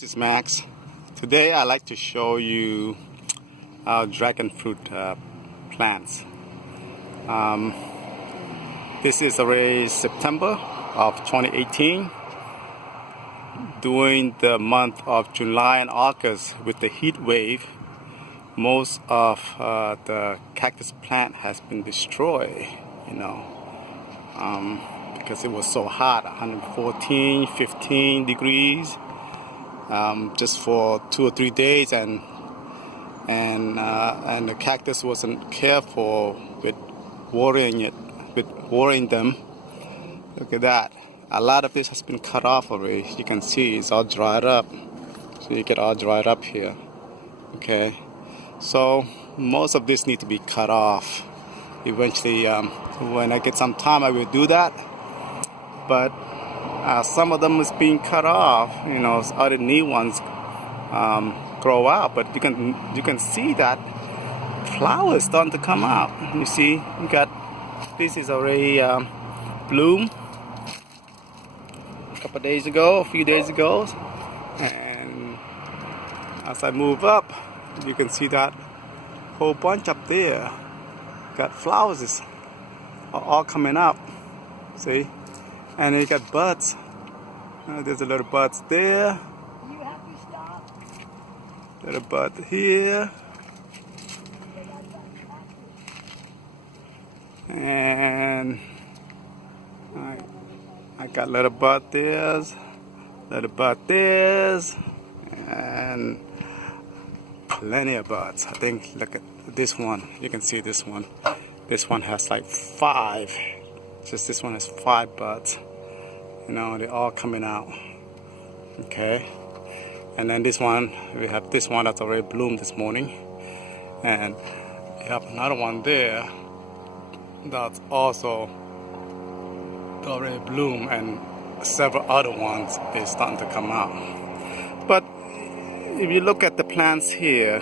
This is Max. Today I'd like to show you our dragon fruit plants. This is already September of 2018. During the month of July and August with the heat wave, most of the cactus plant has been destroyed, because it was so hot, 114, 15 degrees. Just for 2 or 3 days, and the cactus wasn't careful with watering them. Look at that. A lot of this has been cut off already. You can see it's all dried up. So you get all dried up here. Okay. So most of this need to be cut off. Eventually, when I get some time, I will do that. But some of them is being cut off, other new ones grow out, but you can see that flowers starting to come out. You see, you got this is already bloom a few days ago, and as I move up, you can see that whole bunch up there. Got flowers are all coming up. See. And you got buds. There's a little buds there. You have to stop. Little bud here. And I got little bud there. Little bud there. And plenty of buds. I think, look at this one. You can see this one. This one has like 5. Just this one has 5 buds. They're all coming out. Okay. And then this one, we have this one that's already bloomed this morning. And we have another one there that's also already bloomed, and several other ones is starting to come out. But if you look at the plants here,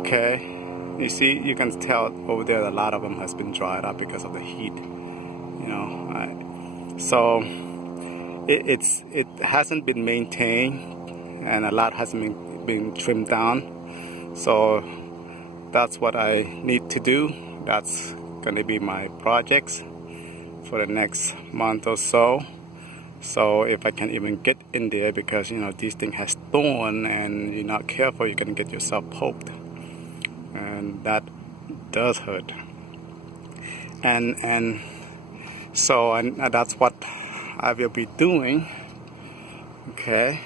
okay, you see, you can tell over there a lot of them has been dried up because of the heat. So it hasn't been maintained, and a lot hasn't been trimmed down. So that's what I need to do. That's going to be my projects for the next month or so. So if I can even get in there, because this thing has thorn, and you're not careful, you can get yourself poked, and that does hurt. And so that's what I will be doing. Okay.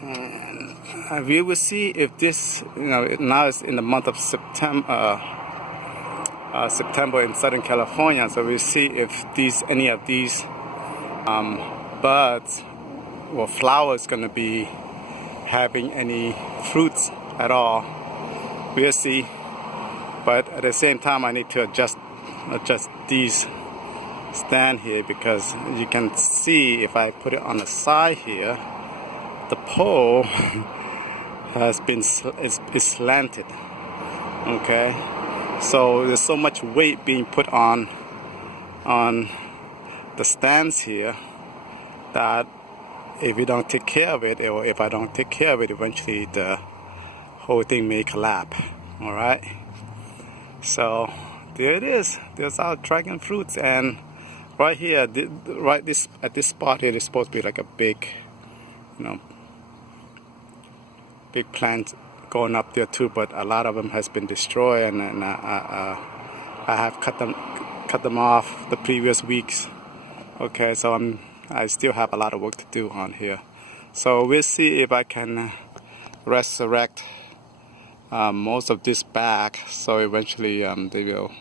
And we will see if this, now it's in the month of September in Southern California. So we'll see if any of these buds or flowers going to be having any fruits at all. We'll see. But at the same time, I need to adjust these stand here, because you can see if I put it on the side here, the pole has been is slanted. Okay, so there's so much weight being put on the stands here that if you don't take care of it, or if I don't take care of it, eventually the whole thing may collapse. All right, so there it is. There's our dragon fruits, and right here, at this spot here, is supposed to be like a big, big plant going up there too. But a lot of them has been destroyed, and I have cut them off the previous weeks. Okay, so I still have a lot of work to do on here. So we'll see if I can resurrect most of this back, so eventually they will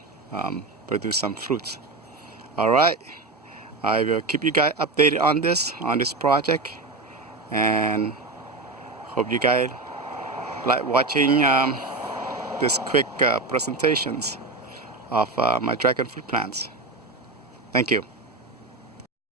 produce some fruits. Alright, I will keep you guys updated on this project, and hope you guys like watching this quick presentations of my dragon fruit plants. Thank you.